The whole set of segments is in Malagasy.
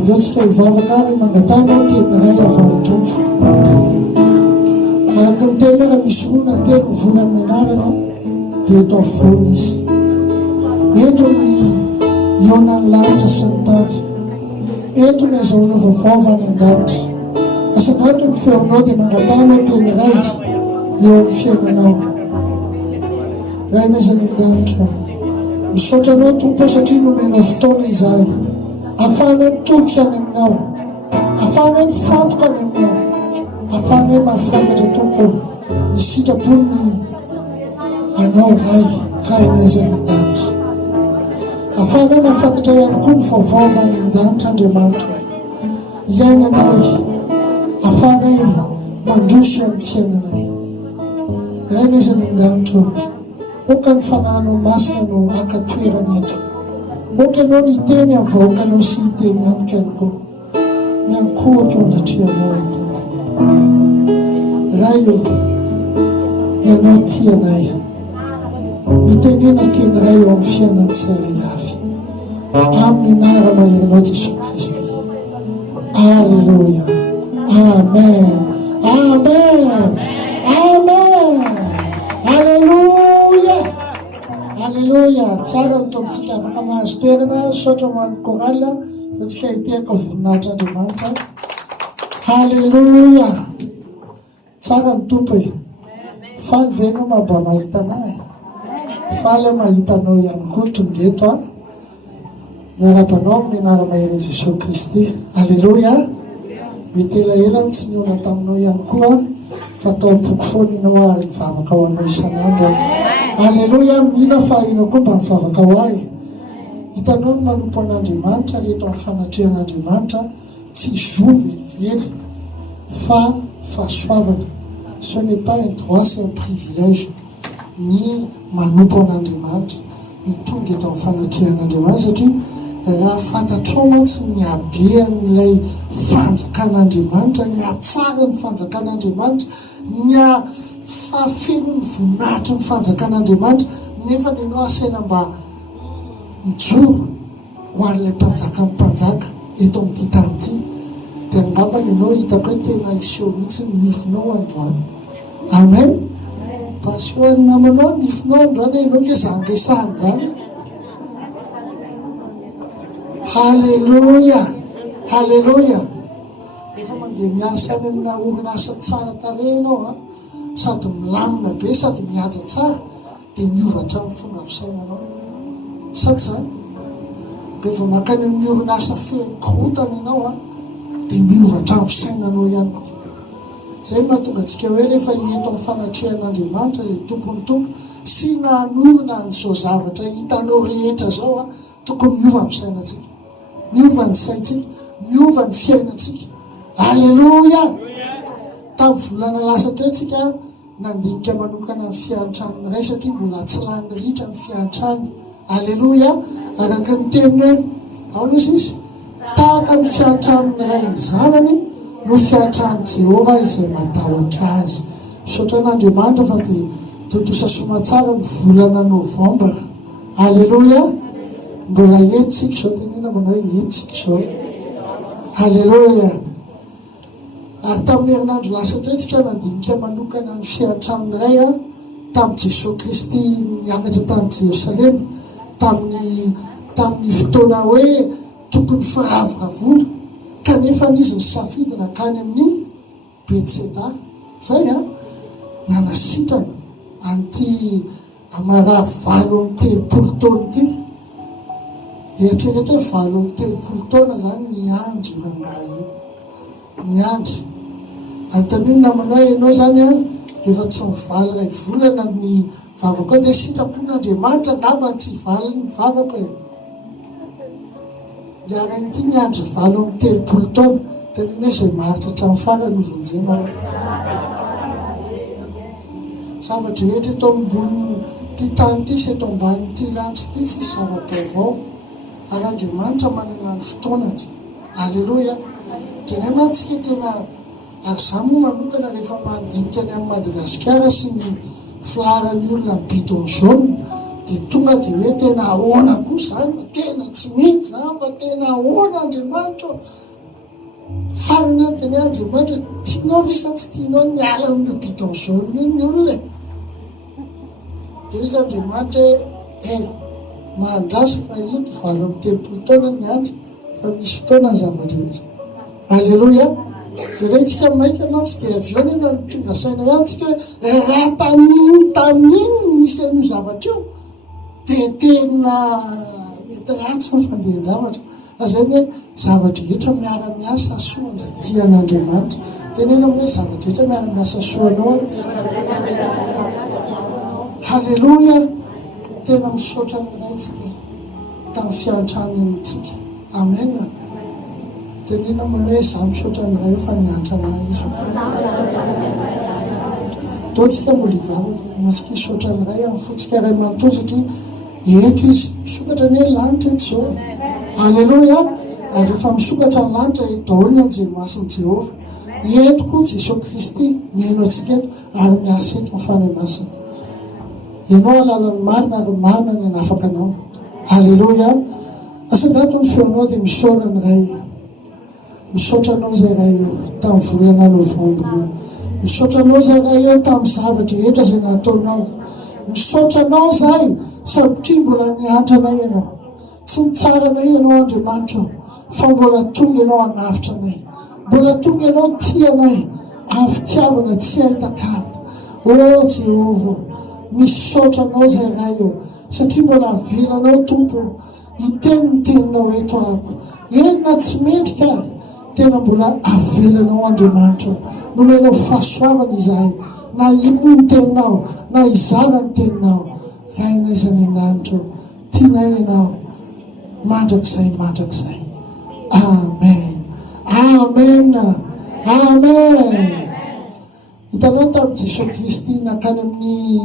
andeontsika hivavaka ary mangatana teny ray avaran-tompo. Araka ny teny raha misy rona telo vola amin'ny anarana dia eto afovoany izy. Eto ny ionan'ny lanitra sy ny tany. Eto ny azahoana vaovao any an-danitra. Asanato ny feonao dia mangatana teny ray eo amin'ny fiainanao. Ray naizany an-danitra, misaotra anao tompo satria nomenao fotoana izahay ahafahanay mitodika any aminao, ahafahanay mifantoka any aminao, ahafahanay mahafantatra tompo ny sitrapony anao ray naizany an-danitra. Ahafahanay mahafantatra ihany koa ny vaovao any an-danitra Andriamanitra. Iainanay, ahafahanay mandroso amin'ny fiainanay. Ray naizany an-danitra, oka ny fanahinao masina no akatoerana eto. Oka anao ny teny amin'ny vahoakanao sy ny teny amiko ihany koa. Ny ankohako eo anatrianao eto. Ray eo, ianao tianay. Mitenena teny ray eo amin'ny fiainan'ny tsirairay avy. Amin'ny anara-maheranao Jesosy Kristy. Alleluia. Amen. Amen. Amen. Alleluia. Alleluia. Tsara ny tombontsika afaka mahazo toerana saotra hoan'ny korala satsika hitehaka voninahitra Andriamanitra. Alleluia. Tsara ny tompo e. Faly venao maba mahita anahy. Faly mahita anao ihany koa tonga eto a. Miarabanao amin'ny anara-maheran'i Jesosy Kristy. Alleluia. Mety elaela tsy niona taminao ihany koa fa tao boky foana ianao ary mivavaka ho anao isan'andro a. Alleluia. Mihina fa inao koa mba mivavaka ho ahy. Hitanao ny manompo an'Andriamanitra reto amin'ny fanatrehan'Andriamanitra tsy zo velively fa fahasoavana. Ce n'est pas un droit, c'est un privilège. Ny manompo an'Andriamanitra, ny tonga eto amin'ny fanatrehan'Andriamanitra satria raha fantatrao mantsy ny habean'ilay fanjakan'Andriamanitra, ny hatsara ny fanjakan'Andriamanitra, ny hafeno ny voninahitra ny fanjakan'Andriamanitra, nefa nenao asaina mba mijoro ho an'ilay mpanjaka amin'ny mpanjaka eto amin'ity tany ity, dia angamba nenao hitako hoe tena iseho mihitsy ny nifinao androany. Amen. Pasiohan'ny namanao ny nifinao androany, ianao nge zangesany zany. Halleluia. Halleluia. Efa mandeha miasa any amina orinasa tsara tarehy ianao a, sady milamina be sady mihaja tsara dia miovatra amin'ny fomba fisainanao. Sady zany rehefa makany amin'ny orinasa fenkorotana ianao a dia miovatra amin'ny fisainanao ihany koa. Zay mahatonga antsika hoe rehefa eto amin'ny fanatrehan'Andriamanitra izay tompony tompo sy nanorina n'izao zavatra hitanao rehetra zao a, tokony miova ny fisainantsika, miova ny saintsika, miova ny fiainantsika. Alleluia. Tamin'ny volana lasa teo tsika nandinika manokana ny fiantrany ray satria mbola tsy lany ritra ny fiantrany. Alleluia. Araka ny teniny ao nosy izy tahaka ny fiantrany ray ny zanany no fiantrany Jehova izay matahotra azy. Misaotra an'Andriamanitra fa dia totosa somatsara ny volana Novambra. Alleluia. Mbola etsika izao tenena manao hoe etsika izao. Alleluia. Ary tamin'ny herinandro lasa teo tsika nandinika manokana ny fiantrany ray a tamin'i Jesosy Kristy niakatra tany Jerosalema tamin'ny fotoana hoe tokony firavoravoana kanefa n'izy ny safidina kany amin'ny Betseda. Zay a nanasitrana an'ity amarary 7 taona ity. Eritreretra 7 taona zany ny andro rangahy io, ny andro. Antanio namanao ianao zany a efa tsy mivaly ray volana ny vavaka dia sitrapon'Andriamanitra ngamba tsy valy ny vavaka e. Le arain'ity ny andro 7 taona tenena izay maharitra hatramin'ny farany novonjenao. Zavatra rehetra eto ambony ty tany ity sy eto ambanin'ity lanitra ity tsy zava-baovao ary Andriamanitra manana ny fotoanany. Alleluia. Tena mantsika tena ary za moa manokana rehefa mandinika any amin'ny Madagasikara sy ny filaharan'ny olona bidon jaune dia tonga dia hoe tena ahoana kosa zany fa tena tsy mety zany fa tena ahoana Andriamanitra farina teny Andriamanitra tianao ve sa tsy tianao miala amin'io bidon jaune ny olona dia izy Andriamanitra mahandrasa fa iny 20 taona ny andro fa misy fotoana zavatra rehetra. Alleloia. Dia rehetsika maika anao tsy dia avy eo nefa ny tonga saina iantsika raha tamin'iny nisy an'io zavatra io dia tena mety ratsy ny fandehan-javatra. Zay hoe zavatra rehetra miara-miasa soa izay tian'Andriamanitra. Tenena hoe zavatra rehetra miara-miasa soanao. Halleloia. Tena misaotra amin'naytsika tamin'ny fiantranantsika. Amen. Tenena hoe za misaotra amin'ray fa niantrana izy. Taontsika mbola hivavaka niatsika hisaotra amin'ray amin'ny fotsika iray manontolo satria eto izy misokatra ny lanitra eto zao. Alleloia. Ary rehefa misokatra ny lanitra eto daholo ny anjelimasin'i Jehovah. Eto koa Jesosy Kristy mihaino antsika eto ary miasa eto mifanahy masina. Ianao alalany marina ary marina ny anafaka anao. Alleloia. Asandrato ny feonao dia misaora ny ray. Misaotra anao izay ray eo tamin'ny volana novambra. Misaotra anao izay ray eo tamin'ny zavatra rehetra izay nataonao. Misaotra anao izay satria mbola niandrana ianao. Tsy nitsara anay ianao Andriamanitra fa mbola tonga ianao hanafitra anay. Mbola tonga ianao tia anay avy tiavana tsy ahitan-karana. O Jehovah, misaotra anao izay ray eo satria mbola avelanao Tompo hiteny ny teninao eto ako. Enina tsy mendrika tena mbola avelanao Andriamanitra nomenao fahasoavana izahay na ino ny teninao na izara ny teninao raina izany an-danitra tianay ianao mandrakizay. Amen. Amen. Amen. Hitanao tamin'ny Jesosy Kristy nakany amin'ny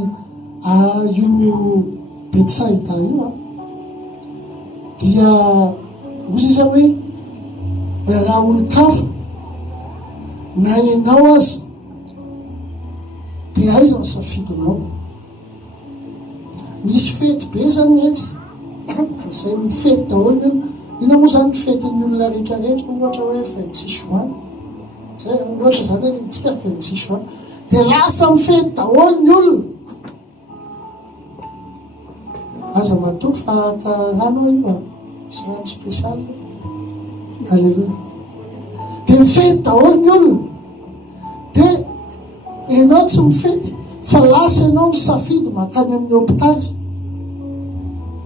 io Betsaida io dia ozy izy hoe raha olon-kafa na ianao azy dia aiza ny safidinao. Misy fety be zany etsy izay mifety daholo ina moa zany mifetin'ny olona rehetrarehetra ohatra hoe 26 juin zay ohatra zany hoe nitsika 26 juin dia lasa mifety daholo ny olona. Aza matoky fa karano io zany spesialy. Alleluia. Dia mifety daholo ny olona dia ianao tsy mifety fa lasa ianao misafidy makany amin'ny hôpitaly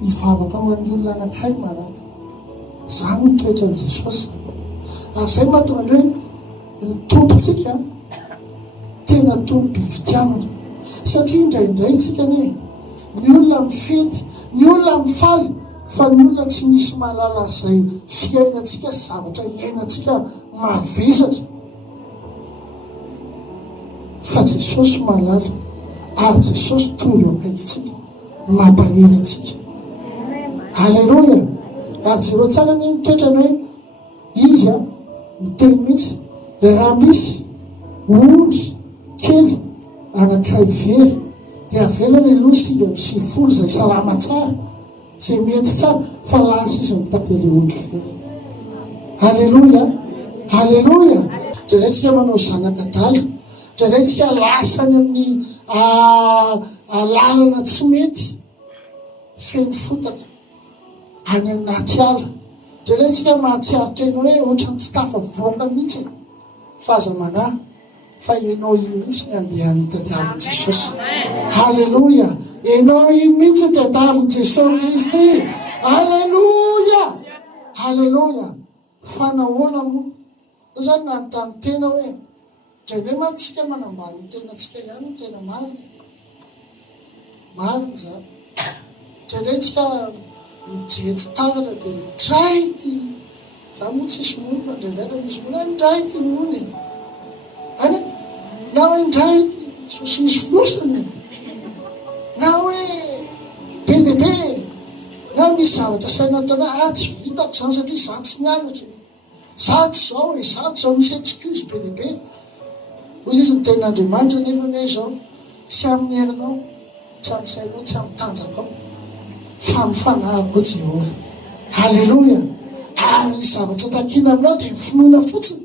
hivavaka ho an'ny olona anankiray marary. Zany ny toetran'i Jesosy. Ary izay mahatonga hoe ny tompontsika tena tompo be fitiavana satria indraindray tsika ny olona mifety, ny olona mifaly fa ny olona tsy misy mahalala izay fiainantsika zavatra iainantsika mavesatra fa Jesosy mahalala ary Jesosy tonga eo akaikitsika mampahery atsika. Alleluia. Ary jereo tsara ny toetrany hoe izy miteny mihitsy raha misy ondry kely anankiray very dia avelany aloha sivy amin'ny sivifolo izay salama tsara izay mety tsara fa lasa izy mitady le ondry very. Alleluia. Alleluia. Draintsika manao zanak'adala, draintsika lasany amin'ny lalana tsy mety feno fotaka any anaty ala. Draintsika mahatsiaro tena hoe ohatrany tsy tafavoaka mihitsy fa aza manahy fa ianao iny mihitsy ny andehan'ny tadiavin'i Jesosy. Halleluia. Ianao iny mihitsy ny tadiavin'i Jesosy Kristy. Halleluia. Halleluia. Fa nahoana moa zany nanontany tena hoe draindray mantsika manambany ny tenantsika ihany ny tena marina. Marina zany. Draindray tsika mijery fitaratra dia dray ty za moa tsisy mony fa ndraindray na misy mony ndray ty mony any na hoe ndray ty sosisy filosany na hoe be dia be na misy zavatra saina taona tsy vitako zany satria za tsy nianatra za tsy zao za tsy zao misy excuse be dia be ozy izy miten'Andriamanitra nefa hoe zao tsy amin'ny herinao tsy amin'ny sainao tsy amin'ny tanjakao famifanahy Jehova. Haleloia. Ary zavatra takina aminao dia finoana fotsiny.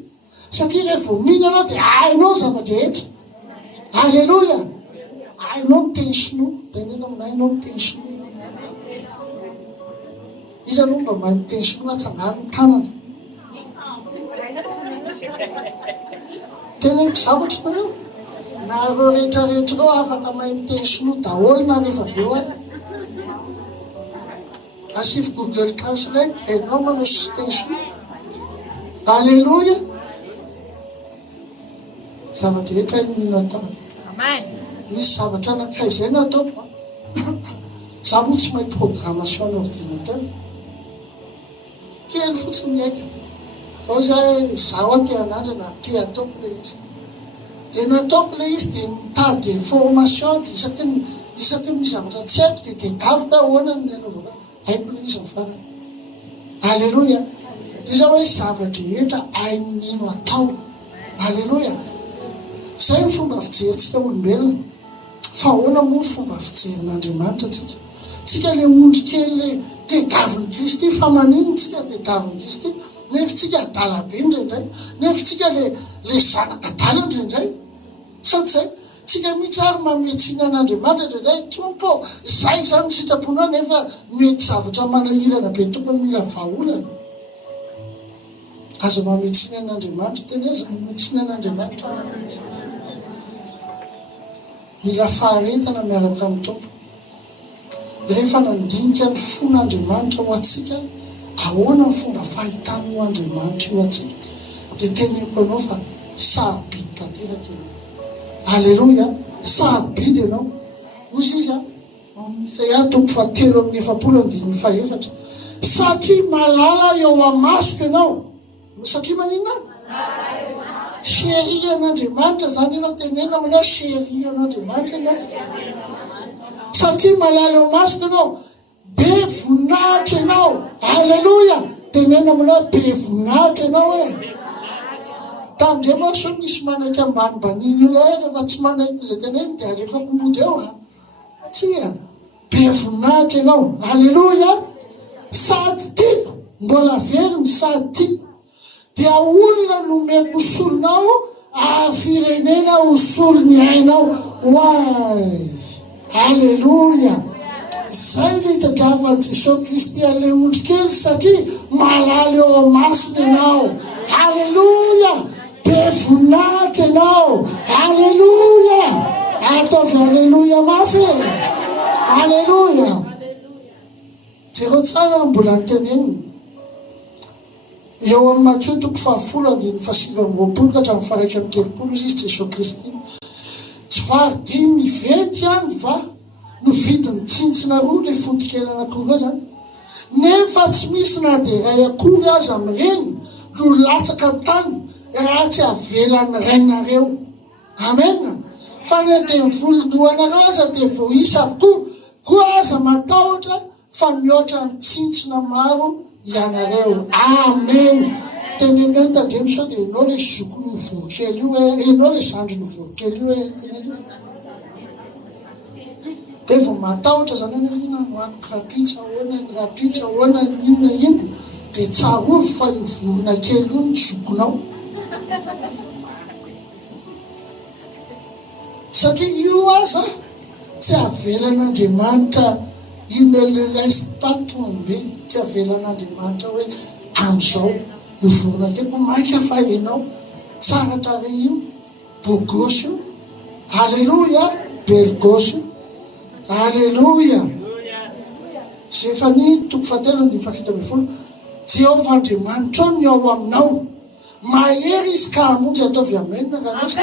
Satria rehefa mihinana dia hainao zavatra rehetra. Haleloia. Hainao miteny sinoa. Tenena aminay hainao miteny sinoa. Izy aloha mba mahay miteny sinoa atsangano ny tanana. Teneniko zavatra na eo. Na ireo rehetrarehetra ireo afaka mahay miteny sinoa daholo na rehefa avy eo ahy. Asivy Google Translate, hainao manao teny sinoa. Haleloia. Zavatra rehetra ino atao. Misy zavatra anankiray izay nataoko. Za moa tsy mahay programmation na ordinateur. Kely fotsiny haiko. Fa zaho aho tia anandrana, tia ataoko ilay izy. Dia nataoko ilay izy dia mitady information dia isaky ny zavatra tsy haiko dia tedaviko ahoana ny anaovako. Haiko ilay izy farany. Haleloia. Dia zao hoe zavatra rehetra hain'ino atao. Haleloia. Zay ny fomba fijerentsika olombelona. Fa ahoana moa fomba fijerin'Andriamanitra tsika? Tsika ilay ondry kely ilay tedaviny Kristy fa manino tsika tedaviny Kristy? Nefa tsika adalabe indraindray. Nefa tsika ilay zanaka adala indraindray. Sady zay, tsika mihitsy ary mametsiny an'Andriamanitra indraindray. Tompo, izay zany sitrapona nefa mety zavatra manahirana be tokony mila vahaolana. Aza mametsiny an'Andriamanitra, tena aza mametsiny an'Andriamanitra. Mila faharetana miaraka amin'ny Tompo. Rehefa nandinika ny fon'Andriamanitra ho atsika, ahoana ny fomba fahitana ho Andriamanitra io atsika? Dia teneniko anao fa sarobidy tanteraka ianao. Haleloia. Sarobidy ianao. Ozy izy izay toko 7:9-4. Satria malala eo amasoko ianao. Satria maninona? Chéri an'Andriamanitra zany ianao tenena aminao chéri an'Andriamanitra ianao. Satria malala eo amasoko ianao. Be voninahitra ianao. Haleloia. Tenena aminao be voninahitra ianao e. Tandre moa so misy manaiky ambanibaniny io lay rehefa tsy manaiky izay teneny dia alefako mody eo ha. Tsia. Be voninahitra ianao. Haleloia. Sady tiako. Mbola veriny sady tiako. Dia olona nomeko solonao, firenena ho solony hainao. Hoay. Haleloia. Zay le itadiavan'i Jesosy Kristy an'ilay ondry kely satria malala eo amasony ianao. Haleloia. Be voninahitra ianao. Haleloia. Ataovy haleloia mafy. Haleloia. Jereo tsara mbola ntenenina. Eo amin'ny Matthieu 10:7-8 ka hatramin'ny 1:9 izy Jesosy Kristy. Tsy varidia mivety ihany va no vidiny tsintsina roa ilay fotikely anankiroa zany. Nefa tsy misy na dia iray akory aza amin'ireny no latsaka tany raha tsy avelan'ny rainareo. Amen. Fa ny dia volondohanareo aza dia voaisa avokoa, koa aza matahotra fa mihoatra ny tsintsina maro ianareo. Amen. Tenenao tandremo sao dia enao ilay zokony ho vorokely io e, enao ilay zandrony ho vorokely io e. Tenenao. Rehefa matahotra zany ana ina no haniko rapitsa, ahoana ny rapitsa, ahoana ny inona dia tsarovy fa io vorona kely io ny zokonao. Satria io aza tsy avelan'Andriamanitra il ne le laisse pas tomber. Tsy avelan'Andriamanitra hoe amin'izao io vorona kely maika fa enao tsara tarehy io, bogosy io. Haleloia. Belgosy io. Haleloia. Zefany 7:7. Jehova Andriamanitra ny ao aminao. Mahery izy ka hamonjy ataovy amenina ranosika.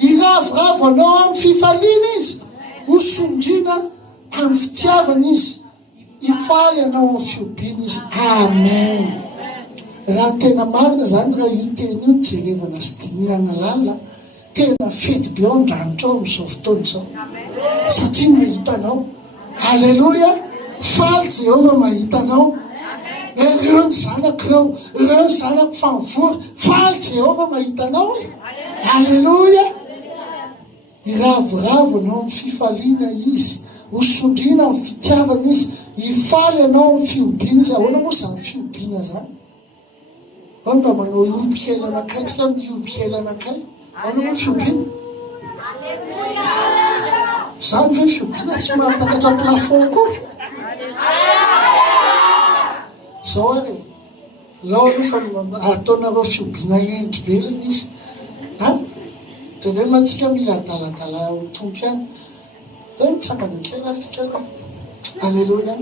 Iravoravo anao amin'ny fifaliana izy. Hosondrina amin'ny fitiavana izy. Ifaly anao amin'ny fiobiana izy. Amen. Raha tena marina zany raha io teny io jerevana sy dinihana lalina. Tena fety be ao an-danitra ao amin'izao fotoana izao. Satria mahita anao. Haleloia. Faly Jehova mahita anao. Ireo ny zanako ireo, ireo ny zanako famivory, faly Jehova mahita anao e. Haleloia. Iravoravo anao amin'ny fifaliana izy, hosondrina amin'ny fitiavana izy. Hifaly ianao amin'ny fiobina izy. Ahoana moa zany fiobina zany? Ao mba manao ioby kely anakay, tsika mioby kely anakay. Ahoana moa fiobina? Zany ve fiobina tsy mahatakatra plafond koa? Zao ary lao aloha fa ataonareo fiobina endry be ilay izy. Tendreny matsika mila adaladala mitompo ihany. Dia mitsangana kely atsika hoe alleluia.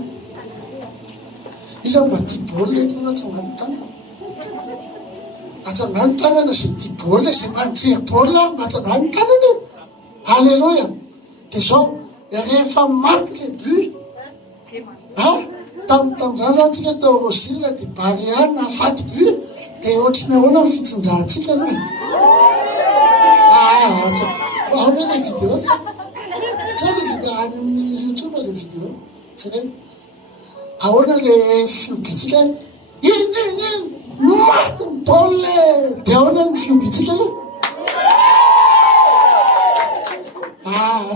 Iza mba tia baolina eto na atsangano tanana? Atsangano tanana izay tia baolina, izay mba nijery baolina mba atsangano tanana io. Alleluia. Dia zao rehefa maty le but tamin'izany zany tsika tao Rosile dia Bariana nahafaty but dia ohatrany ahoana ny fitsinjahantsika aloha. Avy le vidéo tsy le vidéo any amin'ny YouTube le vidéo tsy reny. Ahoana le fiobitsika maty ny baolina dia ahoana ny fiobitsika aloha.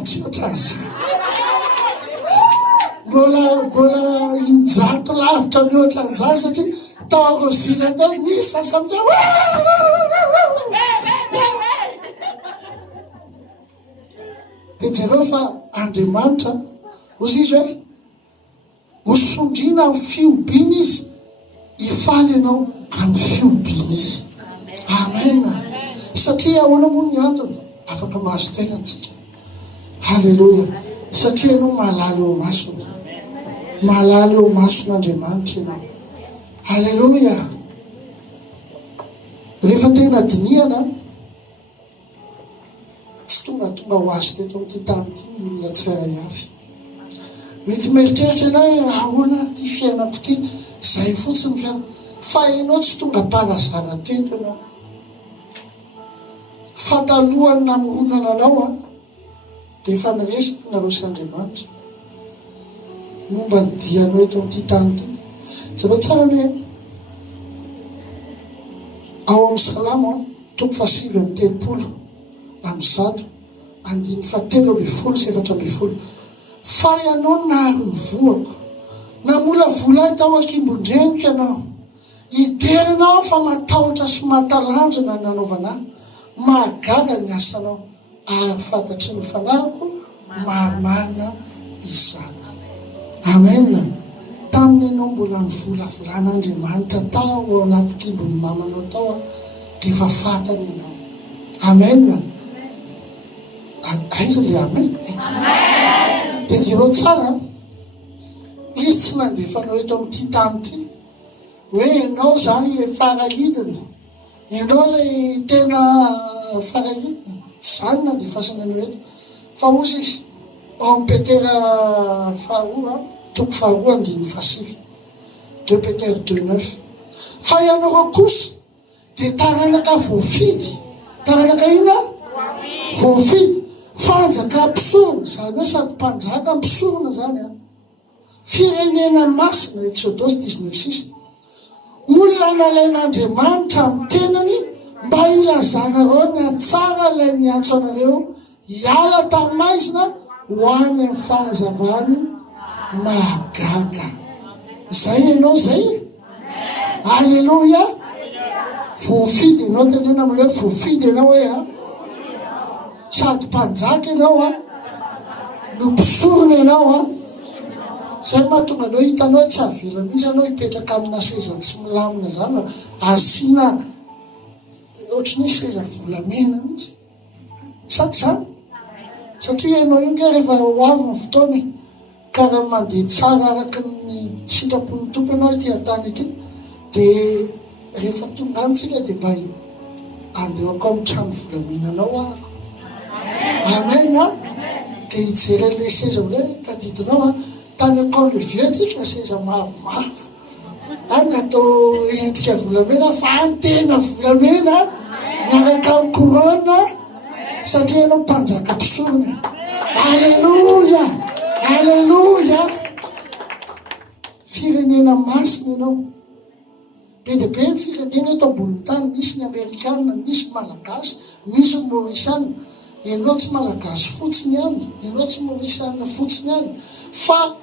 Tsy oatra azy. Mbola injato lavitra mihoatra an'izany satria tao Rosile tao nisy sasa amin'izao. Dia jereo fa Andriamanitra ozy izy hoe hosondriana amin'ny fiobina izy, hifaly ianao amin'ny fiobina izy. Amen. Satria ahoana moa ny antony? Afaka mahazo tena antsika. Halleluia. Satria ianao mahalala eo masona. Mahalala eo mason'Andriamanitra ianao. Halleluia. Rehefa tena dinihana tsy tonga ho azy teto amin'ity tany ity ny olona tsirairay avy. Mety mieritreritra ianao hoe ahoana ty fiainako ty, zay fotsiny fiainako. Fa ianao tsy tonga parazana teto ianao. Fatalohany namoronana anao dia efa niresiko nareo sy Andriamanitra momba ny dianao eto amin'ity tany ity. Jereo tsara hoe ao amin'ny Salamo 7:30 amin'ny 100:7-8. Fa ianao nahary ny voako, namola vola tao akimbondrenika ianao, iderinao fa matahotra sy mahatalanjona ny nanaovana mahagaga ny asanao, ary fantatry ny fanahiko marimarina izany. Amen. Tamin'ny ianao mbola ny volavolàn'Andriamanitra tao ao anaty kimbon'ny mamanao tao dia efa fantany ianao. Amen. Aiza le amen? Dia jereo tsara, izy tsy nandefanao eto amin'ity tany ity hoe ianao zany le farahidina, ianao le tena farahidina. Tsy zany nandefasana anao eto, fa ozy izy ao amin'ny Petera 2:7, 2 Petera 2:9. Fa ianao kosa dia taranaka voafidy. Taranaka ina? Voafidy. Fanjaka ampisorona, zany hoe sady mpanjaka ampisorona zany firenena masina, Exodus 19:6. Olona nalain'Andriamanitra amin'ny tenany mba ilazanareo ny atsara ilay niantso anareo hiala tamin'ny maizina ho any amin'ny fahazavany mahagaga. Zay ianao zay. Alleluia. Voafidy ianao, tenena amin'ilay voafidy ianao hoe sady mpanjaka ianao no mpisorona ianao zay mahatonga anao hitanao tsy avela mihitsy anao hipetraka amina seza tsy milamina zany, asiana ohatran'ny seza volamena mihitsy. Sady zany satria ianao io nga rehefa ho avy ny fotoana ka raha mandeha tsara araka ny sitrapon'ny tompo ianao ity an-tany ity, dia rehefa tonga antsika dia mba andehako amin'ny trano volamena anao ako. Amen. Dia hijery an'ilay seza hoe tadidinao tany Ankondrovià tsika seza mavomavo natao endrika volamena fa antena volamena miaraka amin'ny korona satria ianao mpanjaka mpisorona. Alleluia. Alleluia. Firenena masina ianao. Be dia be ny firenena eto ambonin'ny tany, misy ny Amerikanina, misy malagasy, misy ny Maorisana. Ianao tsy malagasy fotsiny ihany, ianao tsy Maorisana fotsiny ihany, fa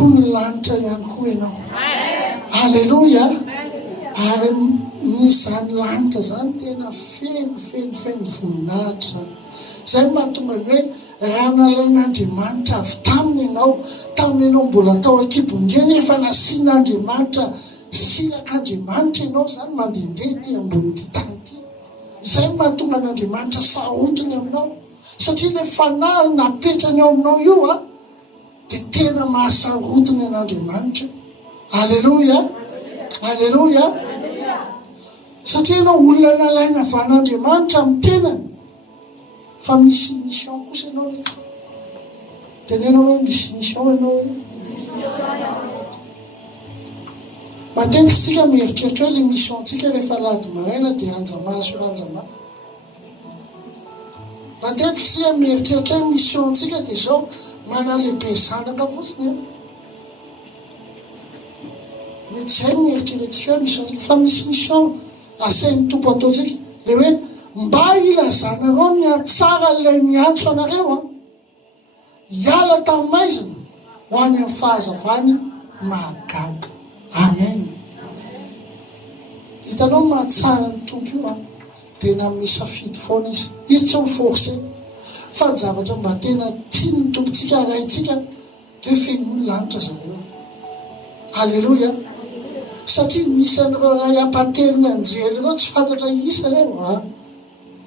toy ny lanitra ihany koa ianao. Aleloia. Ary nyzany lanitra zany tena feno voninahitra. Zay mahatonga ny hoe raha nalain'Andriamanitra avy taminy ianao, taminy ianao mbola tao akibongeny efa nasian'Andriamanitra silak'Andriamanitra ianao zany mandehandeha ty ambony ty tany ty. Zay mahatonga n'Andriamanitra sahotiny aminao, satria le fanahy napetrany ao aminao io dia tena mahasahotiny an'Andriamanitra. Aleloia. Aleloia. Satria ianao olona nalaina avy an'Andriamanitra amin'ny tenany, fa misy mission kosa ianao nefa. Tenenao hoe misy mission ianao hoe. Matetika tsika mieritreritra hoe le mission-tsika rehefa lady maraina dia anjamaso ranjama. Matetika tsika mieritreritra hoe mission-tsika dia zao manalehibe zanaka fotsiny. Mety zay mieritreretrika hoe mission-tsika, fa misy mission asain'ny tompo ataotsika le hoe mba ilazanareo ny atsara ilay miantso anareo hiala tamin'ny maizina ho any amin'ny fahazavany mahagaga. Amen. Hitanao mahatsara ny tompo io dia na misafidy foana izy tsy miforce, fa ny zavatra mba tena tia ny tompontsika araintsika dia feno lanitra zareo. Aleloia. Satria nisan'ireo ray apateliny anjely ireo tsy fantatra isa ireo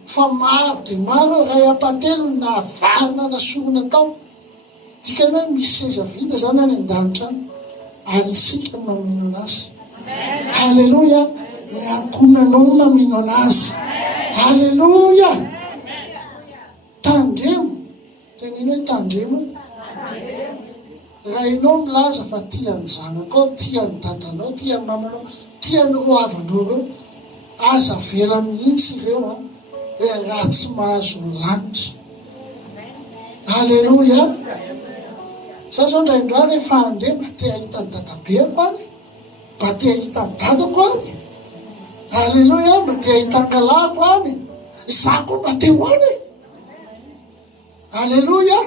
fa maro dia maro ray apateliny na varina nasorona tao. Dikany hoe misy seza vita zany any an-danitra ary isika mamino anazy. Aleloia. Miankonanao mamino anazy. Aleloia. Tandremo. Tenena hoe tandremo. Raha ianao milaza fa tia ny zanakao, tia ny dadanao, tia ny mamanao, tia ny roavanao reo, aza vera mihitsy ireo hoe raha tsy mahazo ny lanitra. Aleloia. Za zao indraindray rehefa handeha mba te ahita ny dadabeako any, mba te ahita ny dadako any. Aleloia. Mba te ahita ny galako any, za koa mba te ho any. Aleloia.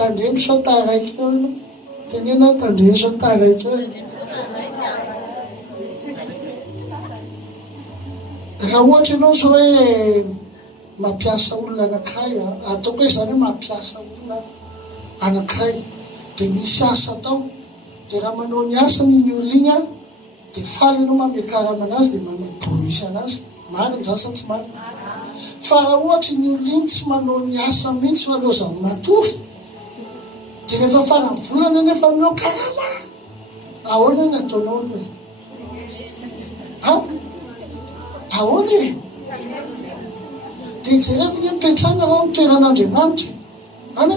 Tandremo sao taraiky eo ianao. Tenena tandremo sao taraiky eo. Raha ohatra ianao zao hoe mampiasa olona anankiray, ataoko hoe zany hoe mampiasa olona anankiray, dia misy asa atao, dia raha manao ny asa n'iny olona iny dia faly ianao mamekarana anazy dia mameponisy anazy. Mariny zany sa tsy mariny? Fa raha ohatra ny olona iny tsy manao ny asa mihitsy fa lozany matory, dia rehefa farany volana nefa meo karama, ahoana ny ataonao hoe? Ahoana e? Dia jereva hoe mipetrana ao amin'ny toeran'Andriamanitra. Any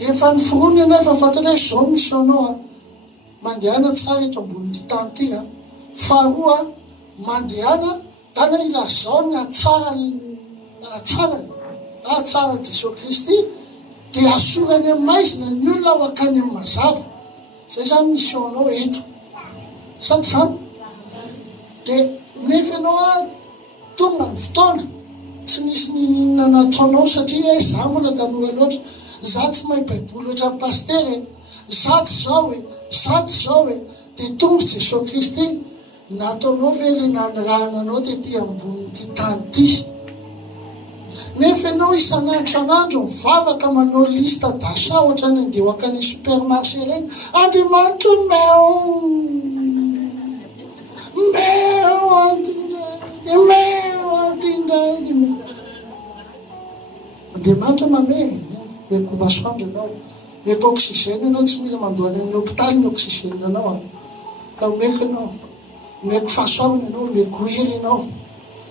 efa ny forony nefa fantana hoe zao mission-nao mandehana tsara eto ambonin'ity tany ity. Faharoa mandehana dana ilazao ny atsarany Jesosy Kristy dia asorany amin'ny maizina ny olona ho akany amin'ny mazava. Zay zany mission-nao eto. Sady zany dia nefa ianao tonga ny fotoana tsy misy ninina nataonao satria za mbola tanora loatra, za tsy mahay baiboly loatra amin'ny pastery, za tsy zao dia tonga Jesosy Kristy nataonao ve le nanorananao tety ambony ty tany ty. Nefa ianao isan'andro mivavaka manao lista d'achat ohatra ny andeha ho akany supermarché reny. Andriamanitra meo antindray. Andriamanitra mame, meko masoandro ianao, meko oxygène ianao, tsy mila mandoa any amin'ny hôpitaly ny oxygène anao fa meko ianao, meko fahasoavana ianao, meko hery ianao.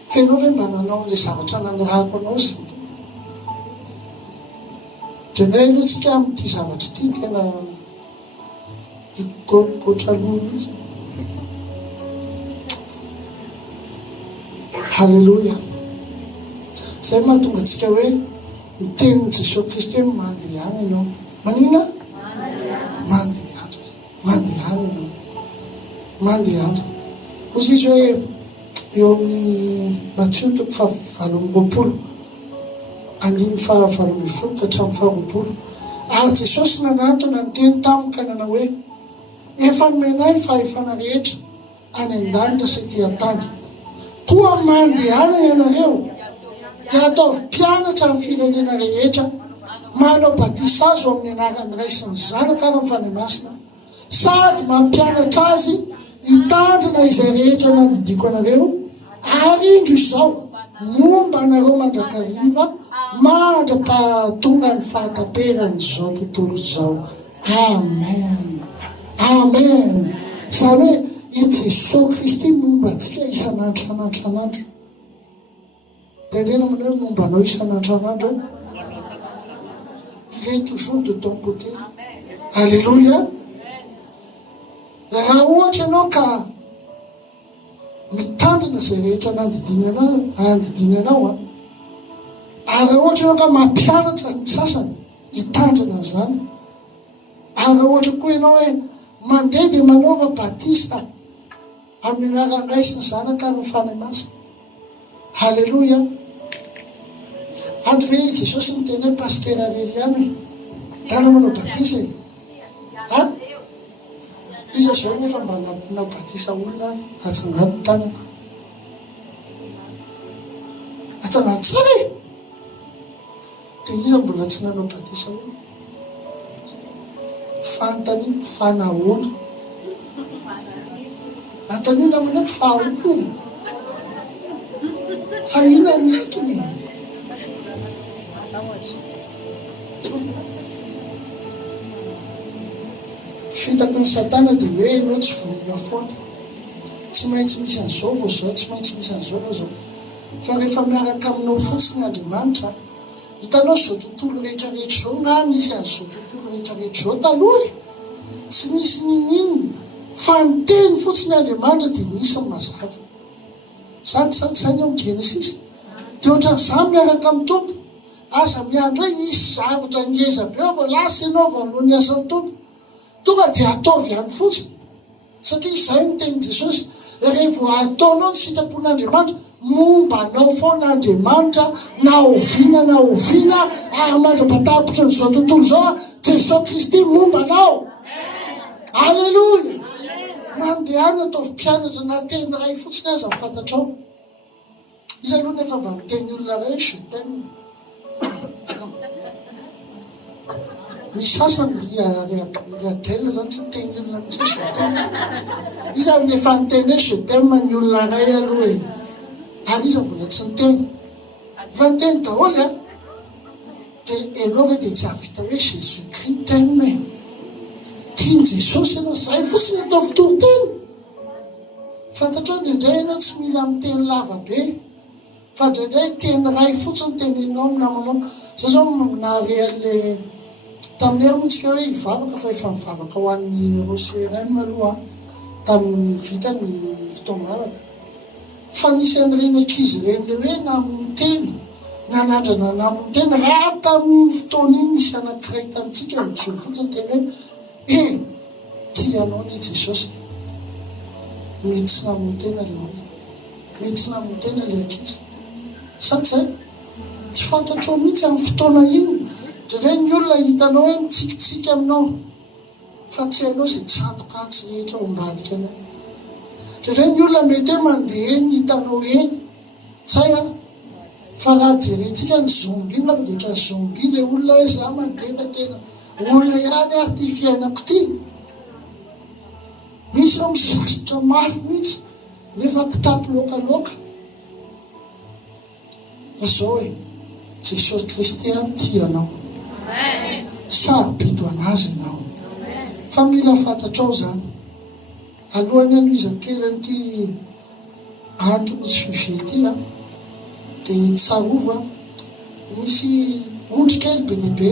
Fa ianao ve mba nanao le zavatra nanirahako anao zy drenay aloha tsika amin'ity zavatra ity tena hikotra aloha mihitsy. Halleluja. Zay mahatonga antsika hoe mitenin'i Jesosy Kristy hoe mandeha any ianao. Manina? Mandeha any ianao. Mandeha any. Ozy izy hoe eo amin'ny Matthieu 7:20 andiny 20 ka hatramin'ny 20. Ary Jesosy nanantona ny teny tamika nanao hoe efa nomenay fahefana rehetra any an-danitra sy ety an-tany, koa mandehana ianareo dia ataovy mpianatra amin'ny firenena rehetra, manao batisa azy amin'ny anaran'ny Ray sy ny Zanaka ary ny Fanahy Masina, sady mampianatra azy hitandrina izay rehetra nadidiko anareo, ary indro izao momba anareo mandrakariva mandra-pahatonga ny fahataperan'izao tontolo izao. Amen, amen. Izany hoe i Jesosy Kristy momba antsika isan'andro. Tendrena manao hoe momba anao isan'andro. Il est toujours de ton côté. Alléluia. Raha ohatra ianao ka mitandrina izay rehetra handidiny anao ary raha ohatra ianao ka mampianatra ny sasany hitandrina zany, ary raha ohatra koa ianao hoe mandeha dia manaova batisa amin'ny anaran'ny Ray sy ny Zanaka ary ny Fanahy Masina. Halleloia. Andro ve Jesosy miteny hoe paster Areriana tana manao batisa iza zao nefa mba nanao batisa olona atsangano tanana atsangano tsara dia iza mbola tsy nanao batisa olona fantany fanahoana antanina amina fahaolona fa ina ny etony fitako ny Satana dia hoe ianao tsy vonia foana, tsy maintsy misy an'izao vao zao, tsy maintsy misy an'izao vao zao. Fa rehefa miaraka aminao fotsiny Andriamanitra, hitanao zao tontolo rehetrarehetra zao na nisy an'izao tontolo rehetrarehetra zao taloha tsy nisy ninino, fa ny teny fotsiny Andriamanitra dia nisy ny mazava. Sainy eo amin'ny Genesis dia ohatran'izany miaraka amin'ny Tompo, aza miandro hoe hisy zavatra ngeza be ao vao lasa ianao vao hanao ny asan'ny Tompo, tonga dia ataovy ihany fotsiny, satria izay ny teny Jesosy, rehefa ataonao ny sitrapon'Andriamanitra momba anao foana Andriamanitra na oviana ary mandra-patapitra n'izao tontolo izao Jesosy Kristy momba anao. Alleluia. Mandehana ataovy mpianatra na teny ray fotsiny aza mifatatrao. Izy aloha nefa mba miteny olona ray je t'aime. Misy sasany riadela zany tsy miteny olona mitsy je t'aime. Izy ary nefa niteny hoe je t'aime ny olona ray aloha ary izy mbola tsy niteny. Fa niteny daholo dia ianao ve dia tsy havita hoe Jésus Christ t'aime. Tiany Jesosy ianao, izay fotsiny ataovy toriteny. Fantatrao indraindray ianao tsy mila miteny lava be, fa indraindray teny ray fotsiny teneninao amin'ny namanao. Zay zao nahare an'ilay tamin'ny ero moa tsika hoe hivavaka fa efa mivavaka ho an'ny Roserène aloha tamin'ny vita ny fotoam-bavaka. Fa nisy an'ireny ankizy ireny hoe namono teny, nanandrana namono teny raha tamin'ny fotoana iny nisy anankiray tamintsika mijoro fotsiny teny hoe ty ianao ny Jesosy, mety tsy namono tena le olona, mety tsy namono tena le ankizy. Sady zay tsy fantatrao mihitsy amin'ny fotoana iny. Indraindray ny olona hitanao hoe mitsikitsiky aminao fa tsy hainao izay tsato-katsy rehetra ao ambadika anao. Indraindray ny olona mety hoe mandeha eny hitanao eny, tsay fa raha jerentsika ny zomby iny dia ohatran'ny zomby le olona hoe za mandeha fa tena olona ihany ary ty fiainako ty. Misy ao misasitra mafy mihitsy nefa kitapo lokaloka. Izao hoe Jesosy Kristy ty anao, sarobido anazy ianao. Fa mila fantatrao zany alohan'ny aloizakely an'ity antony sujet ty dia tsarova misy ondry kely be dia be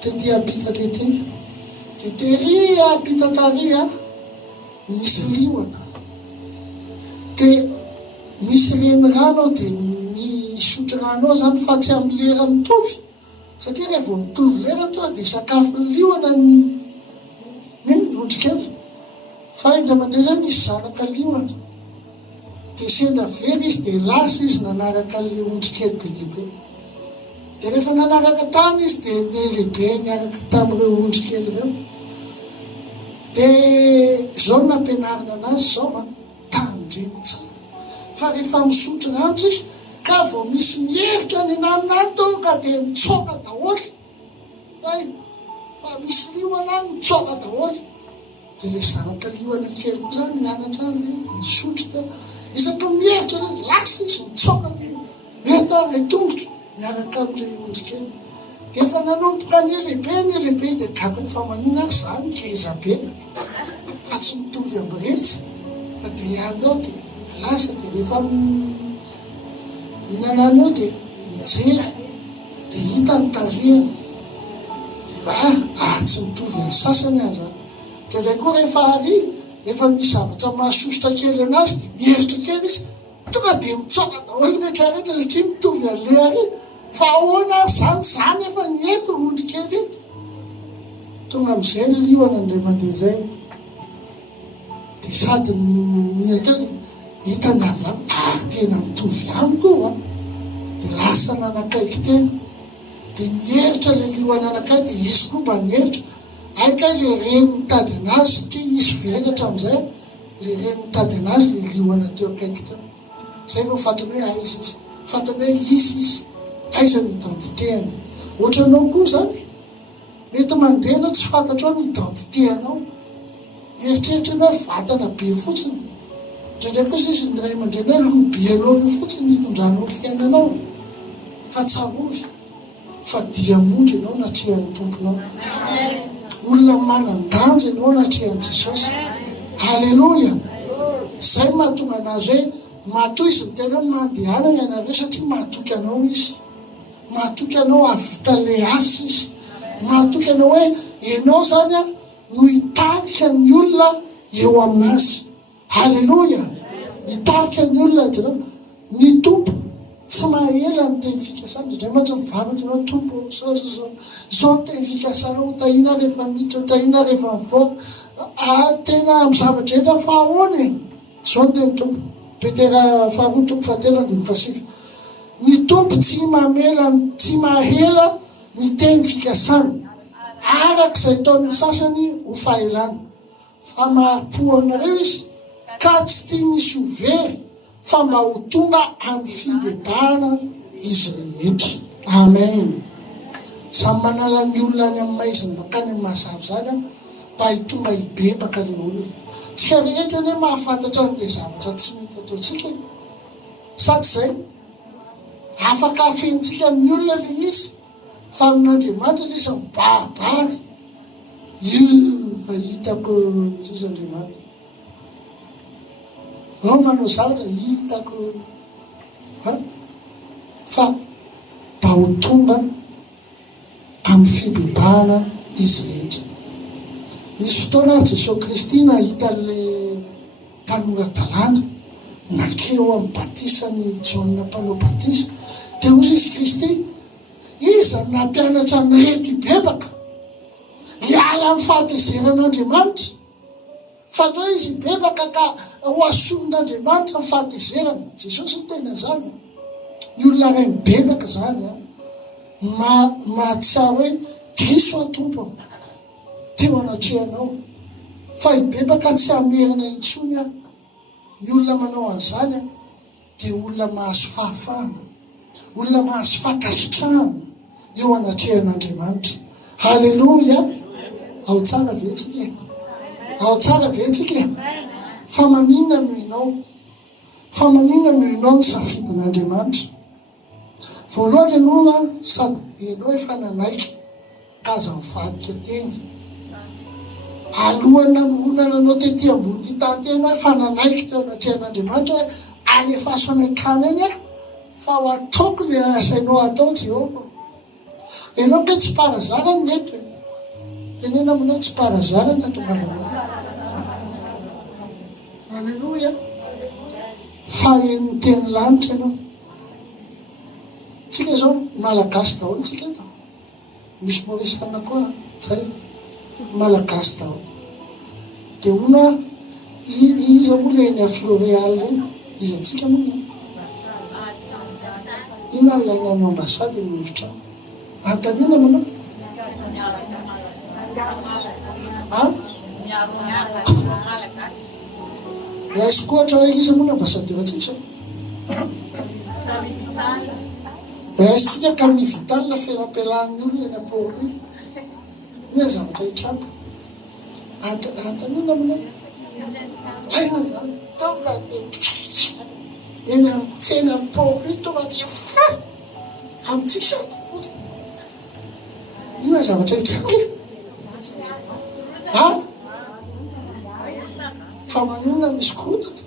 tety apita tety dia tery apita tary misy liona dia misy reny rano ao dia misotro rano ao zany fa tsy amin'ny lera mitovy, satria rehefa mitovy lera toa dia sakafon'ny liona ny ondry kely. Fa indray mandeha zany misy zanaka liona dia sendra very izy dia lasa izy nanaraka le ondry kely be dia be. Dia rehefa nanaraka tany izy dia lehibe niaraka tamin'ireo ondry kely ireo. Dia izao no nampianarina anazy izao tandreny tsara. Fa rehefa misotro rano tsika ka vao misy mihevitra ny naminany tonga dia mitsoaka daholy. Fa misy liona any mitsoaka daholy. Dia ilay zanaka liona kely koa zany mianatra azy dia misotro teo. Isaky mihevitra ilay lasa izy mitsoaka eto tongotra miaraka amin'ilay ondry kely. Efa nanomboka ny lehibe izy dia gapiny fa manina azy zany keza be. Fa tsy mitovy amin'ny rehetra. Fa dia ihany ao dia lasa dia rehefa minanany eo dia mijery dia hita ny tarehany. Dia tsy mitovy amin'ny sasany azy zany. Dia indray koa rehefa ary rehefa misy zavatra mahasosotra kely anazy dia mihevitra kely izy tonga dia mitsoaka daholo rehetrarehetra satria mitovy an'ilay ary. Fa ahoana zany efa nieto ondry kely eto. Tonga amin'izay ny liona indray mandeha zay. Dia sady niekely hitany avy any tena mitovy amiko io. Dia lasa nanakaiky tena. Dia nihevitra ilay liona anakay dia izy koa mba nihevitra. Aika ilay reny mitady anazy satria izy velatra amin'izay. Ilay reny mitady anazy ilay liona teo akaiky teo. Zay vao fantany hoe aiza izy. Fantany hoe izy. Aiza ny identitéany. Ohatranao koa zany. Mety mandeha tsy fantatrao ny identitéanao. Mieritreritra anao vatana be fotsiny. Indraindray kosa izy ny ray aman-dreny hoe lobianao io fotsiny hitondranao fiainanao. Fa tsarovy. Fa diamondy ianao natrehan'ny tomponao. Olona manan-danja ianao natrehan'i Jesosy. Halleloja. Zay mahatonga anazy hoe matoy izy mitena mandehana ianareo satria mahatoky anao izy. Mahatoky anao avita le asa izy. Mahatoky anao hoe ianao zany no hitarika ny olona eo aminazy. Halleloja. Hitarika ny olona jireo. Ny tompo tsy mahela ny teny fikasana. Indray mantsy mivavaka anao tompo zao ny teny fikasana tahina rehefa miditra tahina rehefa mivoaka. Tena amin'ny zavatra rehetra fa ahoana e. Zao ny teny tompo. Petera 2:7-7. Ny tompo tsy mamela tsy mahela ny teny fikasana arak'izay taon'ny sasany ho fahelana. Fa mahapoanareo izy ka tsy tia nisy ho very fa mba ho tonga amin'ny fibebahana izy rehetra. Amen. Samy manala ny olona any amin'ny maiziny bakany amin'ny mazava zany mba hitonga hibebaka ny olona. Tsika rehetra ny mahafantatra n'ilay zavatra tsy mety ataontsika. Sady zay afaka afentsika ny olona le izy. Fa amin'Andriamanitra ilay izy mibaribary. Io fa hitako sisa Andriamanitra. Vao manao zavatra hitako. Fa mba ho tonga amin'ny fibebahana izy rehetra. Nisy fotoana Jesosy Kristy nahita le mpanora talanta nakeo amin'ny batisany Jaona mpanao batisa. Dia hozy izy Kristy iza nampianatra ny reto hibebaka hiala amin'ny fahatezeran'Andriamanitra. Fandray izy hibebaka ka ho ason'Andriamanitra ny fahatezerana. Jesosy ny tena zany. Ny olona ray mibebaka zany mahatsiaro hoe diso atompo teo anatrehanao. Fa hibebaka tsy hamerina intsony aho. Ny olona manao an'izany dia olona mahazo fahafahana. Olona mahazo fankasitrahana eo anatrehan'Andriamanitra. Halleloja. Ao tsara vetsika. Ao tsara vetsika. Fa maninona no ianao? Fa maninona no ianao ny safidin'Andriamanitra? Voalohany aloha sady ianao efa nanaiky kaza mivadika teny. Alohana honana anao tetỳ ambony ty tany teny hoe fa nanaiky teo anatrehan'Andriamanitra hoe alefaso anaikany eny fa ho ataoko le asainao atao Jehova. Ianao ke tsy parazarany mety. Tenena aminao tsy parazarany atongavanao. Halleloja. Fa eny teny lanitra ianao. Tsika zao malagasy daholo tsika eto. Misy morisana koa zay malagasy daholo. Dia hono iza moa le eny Floréal eny. Iza tsika moa iny. Ina ilaina ny ambasady ny hevitra. Antanina mama? Raisy koatra hoe izy moa ambassadeur atsika. Raisitsika ka amin'ny vitalina felam-pelahany olona eny am-poroy. Ny zavatra hitrako. Antanina aminay. Aina zany tonga eny amin'ny tsena am-poroy tonga dia faly. Amintsika fotsiny. Ina zavatra hitrako. Fa manina misy korotana.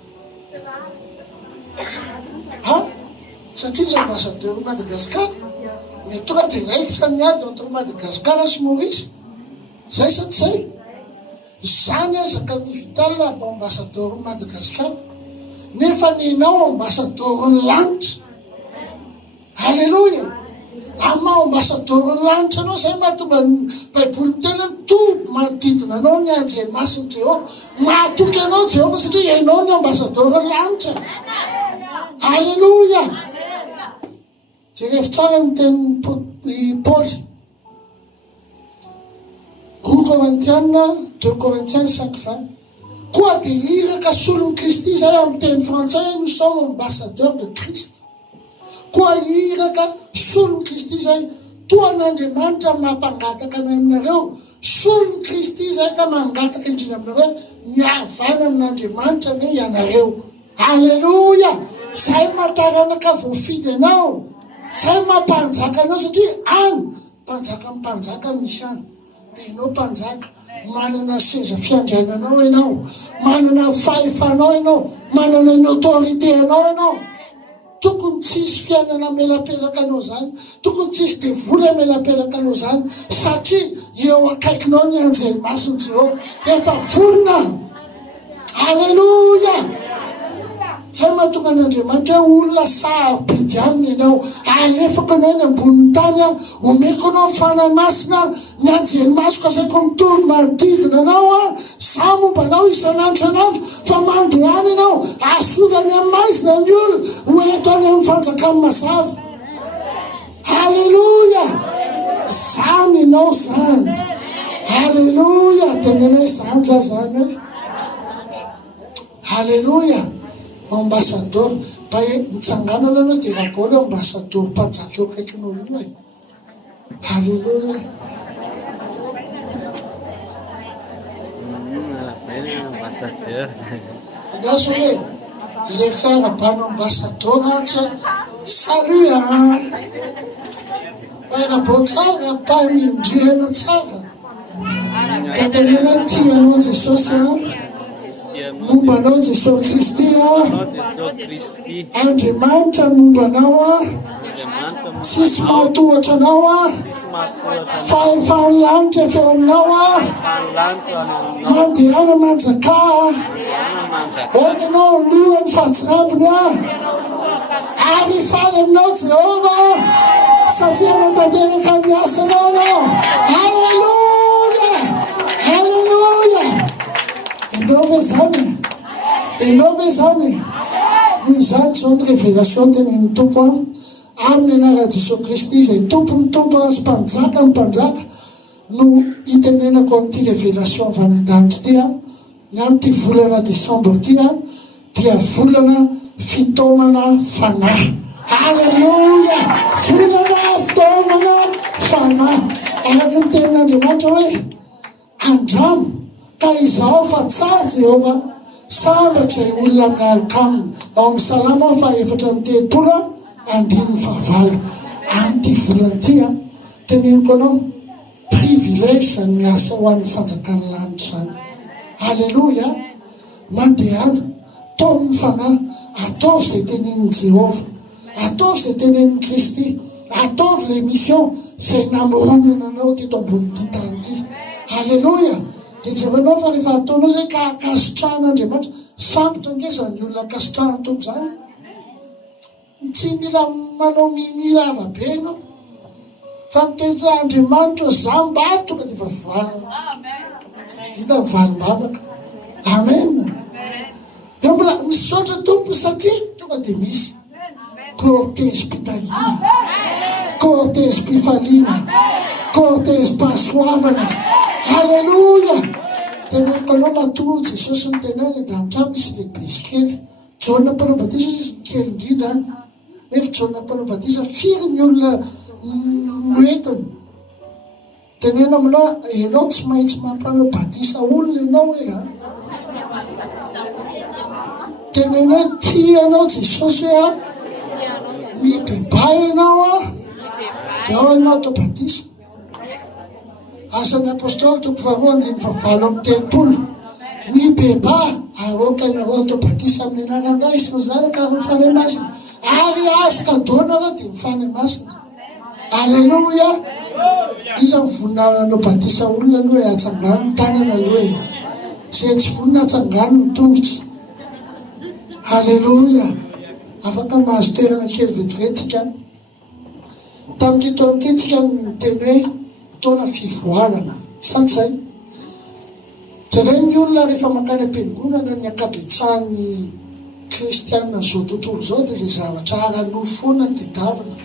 Satria izy ambassadeur Madagasikara. Mais tonga dia raikitra miady entre Madagasikara sy Maurice. Zay sa tsy zay? Izany aza ka mivitalina abo ambassadeur Madagasikara. Nefa ninao ambassadeur ny lanitra. Alléluia. Ama ambassadeur ny lanitra anao zay mahatonga ny baiboly miteny toby manodidina anao ny anjely masiny Jehova. Mahatoky anao Jehova satria ianao ny ambassadeur ny lanitra. Alléluia. Jerevy tsara ny tenin'ny Paoly. 2 Corinthiens 5:20. Koa dia iraka solon'ny Kristy zay amin'ny teny frantsay nous sommes ambassadeurs de Christ. Koa iraka solon'ny Kristy zay toan'Andriamanitra mampangataka anay aminareo. Solon'ny Kristy zay ka mangataka indrindra aminareo ny havana amin'Andriamanitra ny ianareo. Alleluia. Zay mataranaka voafidy anao. Zay mampanjaka anao satria any mpanjaka misy any. Dia ianao mpanjaka manana seza fiandriananao ianao, manana fahefanao ianao, manana ny autorité anao ianao. Tokony tsisy fiainana melapelaka anao zany, tokony tsisy devoly melapelaka anao zany satria eo akaikinao ny anjely masiny Jehova efa volona. Alleluia. Zay mahatonga an'Andriamanitra olona sarobidy aminy ianao. Alefako anao ny ambonin'ny tany omeko anao fanamasina ny anjely masoko asaiko mitony manodidina anao za momba anao isan'andro fa mandeha any ianao asorany amin'ny maizina ny olona ho eto any amin'ny fanjakany mazava. Alleluia. Zany ianao zany. Alleluia. Tenenay zany za zany hoe. Alleluia. Ambassadeur, mba mitsanganana anao dia rahabola ambassadeur mpanjaka eo akaikinao io e. Halleluia. Adesso hoe le frères bano ambassadeur antsika salut frère tsara mpanindrihana tsara ka tenena tianao Jesosy momba anao Jesosy Kristy Andriamanitra momba anao tsisy mahatohatra anao fahefany lanitra efa eo aminao mandehana manjaka ohatanao alohan'ny fahatsirambiny ary faly aminao Jehova satria natanteraka ny asanao anao. Alleluia. Alleluia. Ianao ve zany noho izany zao ny révélation tenen'ny tompo amin'ny anarana Jesosy Kristy izay tompony tompo sy mpanjaka ny mpanjaka no hitenenako amin'ity révélation avy any an-danitra ty ny amin'ity volana décembre ty dia volana fitaomana fanahy. Alleluia. Volana fitaomana fanahy araka ny tenin'Andriamanitra hoe andramo ka izaho fa tsara Jehova sambatra olona miaraka aminy ao amin'ny Salama 4:3-9 amin'ity volan'ity teneniko anao privilège zany miasa ho an'ny fanjakany lanitra zany. Alleluia. Mandehana taon'ny fanahy ataovy izay tenenin'i Jehova, ataovy izay tenenin'i Kristy, ataovy les missions izay namoronana anao teto ambonin'ity tany ity. Alleluia. Dia jerenao fa rehefa ataonao zay ka akasitrahan'Andriamanitra sambotra ngezany olona akasitrahany tompo zany tsy mila manao mimila avabe ianao fa miteny Andriamanitra za mbatonga dia fa vita valim-bavaka. Amen. Eo mbola misaotra tompo satria tonga dia misy cortège pitahina cortège-pifaliana, cortège-pahasoavana. Halleloia. Teneniko anao matory Jesosy ny tenany da antrano misy lehibe sy kely. Jaona mpanao batisa izy kely indrindra any. Nefa Jaona mpanao batisa firy ny olona noentiny. Tenena aminao, ianao tsy maintsy mampanao batisa olona ianao hoe ha. Tenena hoe tianao Jesosy hoe ha. Mibebay ianao ha. Dia ao ianao atao batisa. Asan'ny apôstôly toko 2:7. Mibeba aoka ianao atao batisa amin'ny anaranga isy ny zanaka ary mifany masina. Ary azy kadonareo dia mifany masina. Alleluia. Iza mivonina anao batisa olona aloha hoe atsangano ny tanana aloha hoe izay tsy vonina atsangano ny tongotra. Alleluia. Afaka mahazo toerana kely vetivetsika. Tamin'ity taona ity tsika miteny hoe taona fivoarana. Santsay. Jereny ny olona rehefa makany am-piangonana ny ankabetsahan'ny kristianina zao tontolo zao dia ilay zavatra arano foana ny tedavina.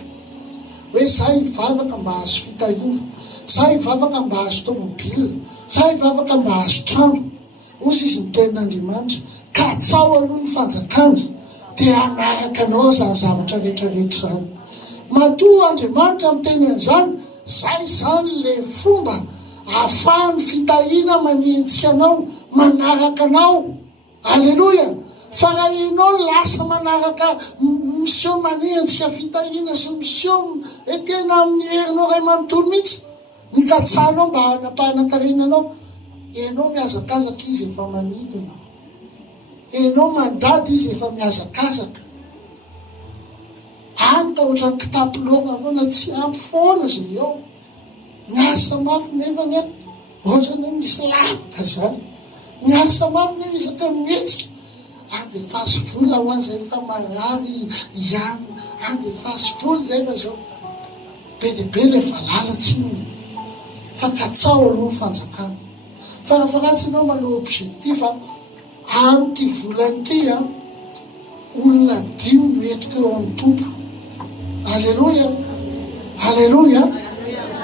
Hoe za hivavaka mba hazo fitahiana, za hivavaka mba hazo tomobila, za hivavaka mba hazo trano. Ozy izy ny tenin'Andriamanitra. Ka tsao aloha ny fanjakana dia anaraka anao izany zavatra rehetrarehetra izany. Matoa Andriamanitra miteny an'izany, zay izany ilay fomba ahafahany fitahiana manenjika anao, manaraka anao. Alleluia. Fa raha ianao lasa manaraka mission manenjika fitahiana sy mission tena amin'ny herinao ray manontolo mihitsy, ny katsanao mba hanapahana-karena anao, ianao miazakazaka izy efa manidina, ianao mandady izy efa miazakazaka. Anka ohatran'ny kitapolona foana tsy ampy foana zay ao. Miasa mafy nefany ohatran'ny misy lavaka zany. Miasa mafy nefa isaka mihetsika. Ande fasy vola ho azy efa marary ihany. Ande fasy vola zay fa zao. Be dia be ilay valalatsy fa katsao aloha ny fanjakana. Fa raha ratsy ianao manao objectif amin'ity volanyity olona 5 noentiko eo amin'ny tompo. Alleluia. Alleluia.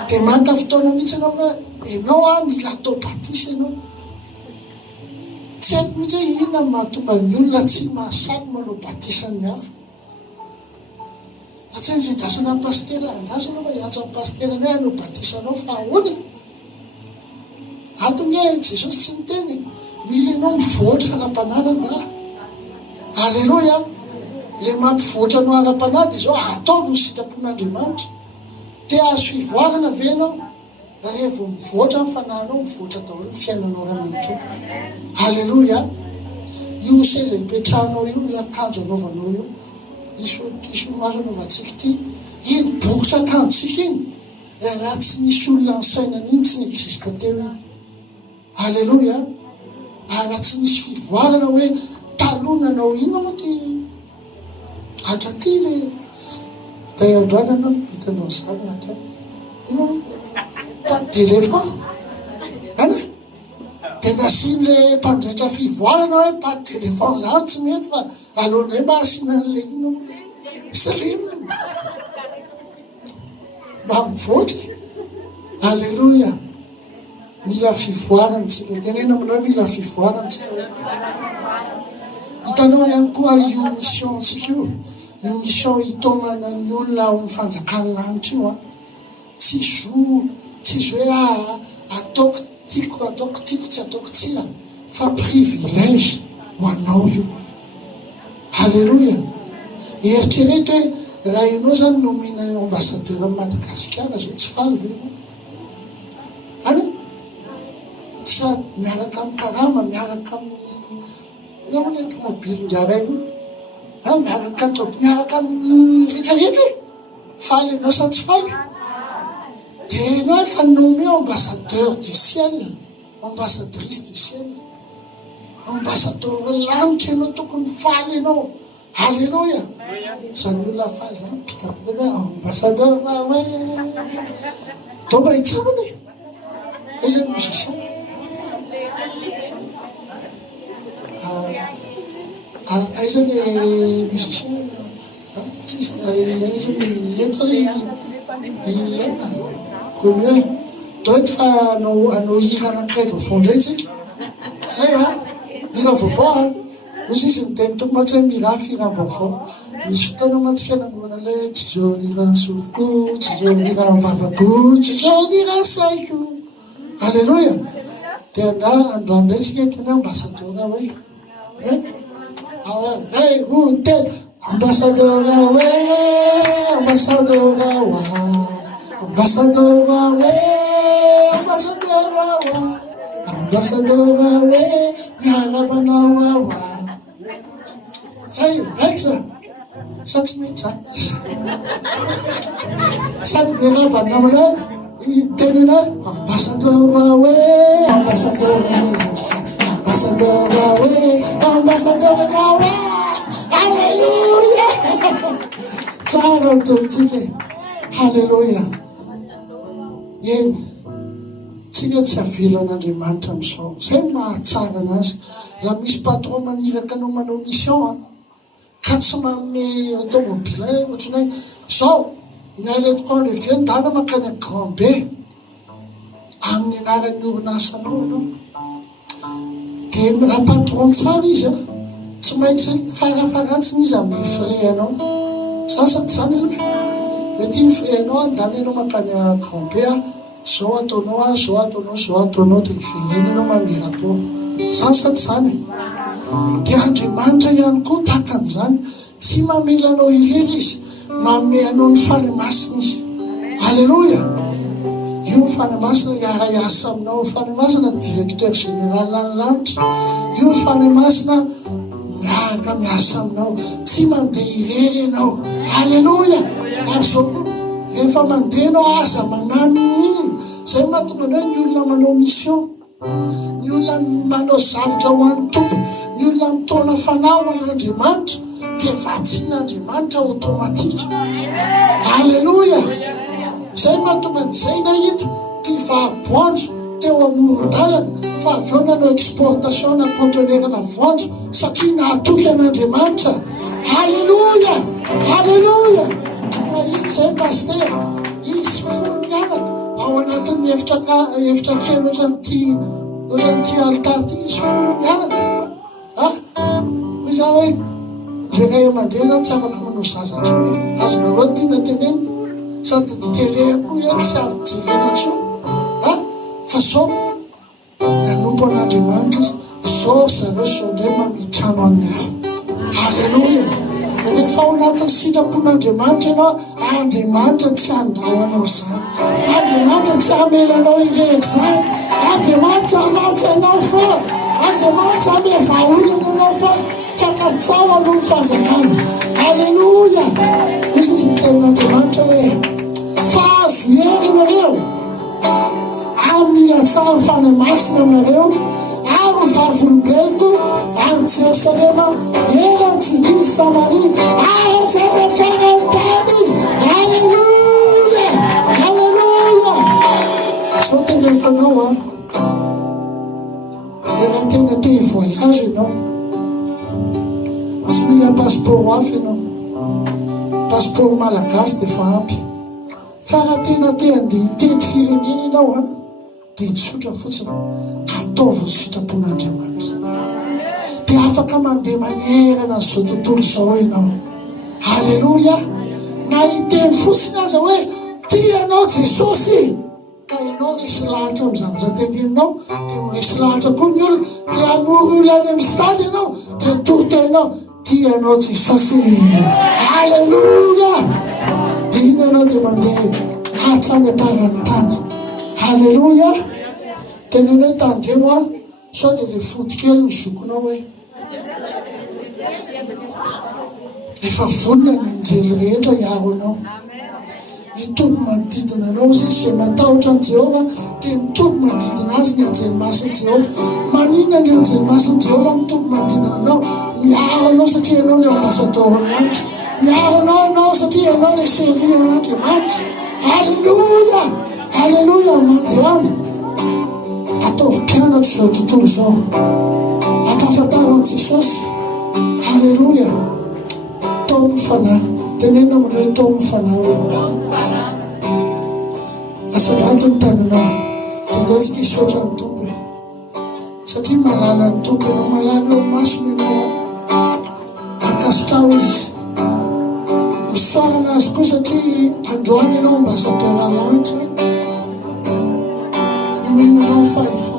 Dia maka fotoana mihitsy ianao mila atao batisa ianao. Tsy haiko mihitsy hoe inona mahatonga ny olona tsy mahasaky manao batisa ny hafa. Atsy ny idrasana amin'ny pastera, andraso anao fa hiantso amin'ny pastera anay hanao batisa anao fa ahoana? Antony Jesosy tsy miteny mila ianao mivoatra ara-panaranga. Alleluia. Le mampivoatra anao ara-panahy dia zao ataovy ny sitrapon'Andriamanitra. Te azo fivoarana ve ianao? Rehefa mivoatra ny fanahinao, mivoatra daholo ny fiainanao raha manontolo. Alleluia. Io seza hipetrahanao io, io akanjo anaovanao io, iso maso anaovantsika ity, iny bokotra akanjotsika iny, raha tsy nisy olona ny sainany iny tsy existe teo iny. Alleluia. Raha tsy nisy fivoarana hoe talonanao ino moa ty atraty le day androanana hitanao izany aty ino téléphone ana dia nasian'le mpanjaitra fivoarana hoe pas téléphone zany tsy mety fa alohanay mba asiana an'le ino slim mba mivoatra. Alleluia. Mila fivoarantsika. Tenena aminao mila fivoarantsika. Hitanao ihany koa io mission tsika io mission hitomana ny olona ao amin'ny fanjakana lanitra io tsy hoe ataoko tiako tsy ataoko tsia fa privilège ho anao io. Alleluia. Eritrereto hoe raha ianao zany nomena ambassadeur amin'ny Madagasikara zao tsy faly ve any sady miaraka amin'ny karama, miaraka amin'ny tomobily ngaray miaraka amin'ny rehetrarehetra faly ianao sa tsy faly? Dia ianao efa nommé ambassadeur du ciel, ambassadrice du ciel, ambassadeur lanitra ianao, tokony faly ianao. Alleluia. Zany olona faly zany pitapitaka ambassadeur hoe tomba hitsamany izany musicien aizany musicien aizany eto hoe doit fa anao hira anankiray vaovao indray tsika zay hira vaovao ozy izy ny teny tompo matsy hoe mirafy hira vaovao misy fotoana matsika nangona le tsy zao hira ny sofoko tsy zao hira ny vavako tsy zao hira ny saiko alleloia dia androandray tsika tena ambasadora hoe hey hotel ambassadora we ambassadora wa ambassadora we ambassadora wa ambassadora we miarapanao wa zay raiky sa tsy mety sady miarapanamana tenena ambassadora we ambassadora ambassadora we ambassadora we Alleluia! Tsara totsika Alleluia! Eny tsika tsy avelan'Andriamanitra amin'izao zay mahatsara anazy raha misy patron maniraka anao manao mission ka tsy manome automobile ohatranay zao nialetiko le viandana makany a Grand B amin'ny anaran'ny orinasanao anao dia raha patron tsara izy tsy maintsy farafaratsiny izy amin'ny frais anao sasany zany aloha ety ny frais anao andany anao makany a Grand B zao ataonao zao ataonao zao ataonao dia ivereny anao mamirako sasany zany dia Andriamanitra ihany koa tahaka an'izany tsy mamela anao irery izy manome anao ny fanamasina izy alleloia io fanamasina iara-iasa aminao fanamasina directeur général ny lanitra io fanamasina miaraka miasa aminao tsy mandeha irery ianao alleloia ary zao rehefa mandeha anao aza manano iny zay mahatonga anao ny olona manao mission ny olona manao zavatra ho an'ny tompo ny olona mitona fanahy ho an'Andriamanitra dia vatsian'Andriamanitra automatika alleloia zay mahatonga zay nahita mpivaha-boanjo teo amoron-dalana fa avy eo nanao exportation na conteneur na voanjo satria nahatoky an'Andriamanitra alleloia alleloia nahita zay paster izy folo mianaka ao anatin'ny efitra kely ohatran'ity altare ty izy folo mianaka za hoe le ray aman-dreny zany tsy afaka manao zaza tsony azonareo tiana teneny sady tele koa tsy avy jerena tsony fa zao nanompo an'Andriamanitra zao zareo zao ndray mamitrano amin'ny hafa alleloia rehefa ao anatin'ny sitrapon'Andriamanitra ianao Andriamanitra tsy andao anao zany Andriamanitra tsy hamela anao irery zany Andriamanitra hamatsy anao foa Andriamanitra hame vahaolana anao foa fakatsao aloha ny fanjakana alleloia izy izy tenin'Andriamanitra hoe fa azo hery ianareo amin'ny latsara fanamasina aminareo ary vavolombeloko any Jerusalema elan'ny Judea Samaria ary hatrany farantany alleluia alleluia zao teneniko anao raha tena te voyage ianao tsy mila passeport hafa ianao passeport malagasy dia fa ampy fa raha tena te andeha tety firenena ianao dia tsotra fotsiny ataovy ny sitrapon'Andriamanitra dia afaka mandeha manerana zao tontolo zao ianao alleloia na hiteny fotsiny aza hoe tianao Jesosy ka ianao resy lahatra amin'ny zavatra teneninao dia resy lahatra koa ny olona dia amoro olo any amin'ny stady ianao dia toritenao tianao Jesosy alleloia dia iny ianao dia mandeha hatrany aparany tany alleloia tenena hoe tandremo sao dia le fotikely mizokonao hoe efa vonona ny anjely rehetra hiaro anao mitoby manodidina anao izy izay matahotra any Jehova dia mitoby manodidina azy ny anjely masin'i Jehova maninona ny anjely masin'i Jehova mitoby manodidina anao miaro anao satria ianao ny ambassadeur an'Andriamanitra miaro anao satria ianao le chéri an'Andriamanitra alleluia alleluia mandeana ataovy mpianatra zao tontolo zao atafantaro an Jesosy alleluia tao amin'ny fanahy tenena manao tao amin'ny fanahy Asadato ny tananao dia tsy misaotra ny tompo e satria malala ny tompo ianao malala eo masony ianao akasitrao izy misoarana azy koa satria androany ianao ambassadeur lanitra nomenanao fahefa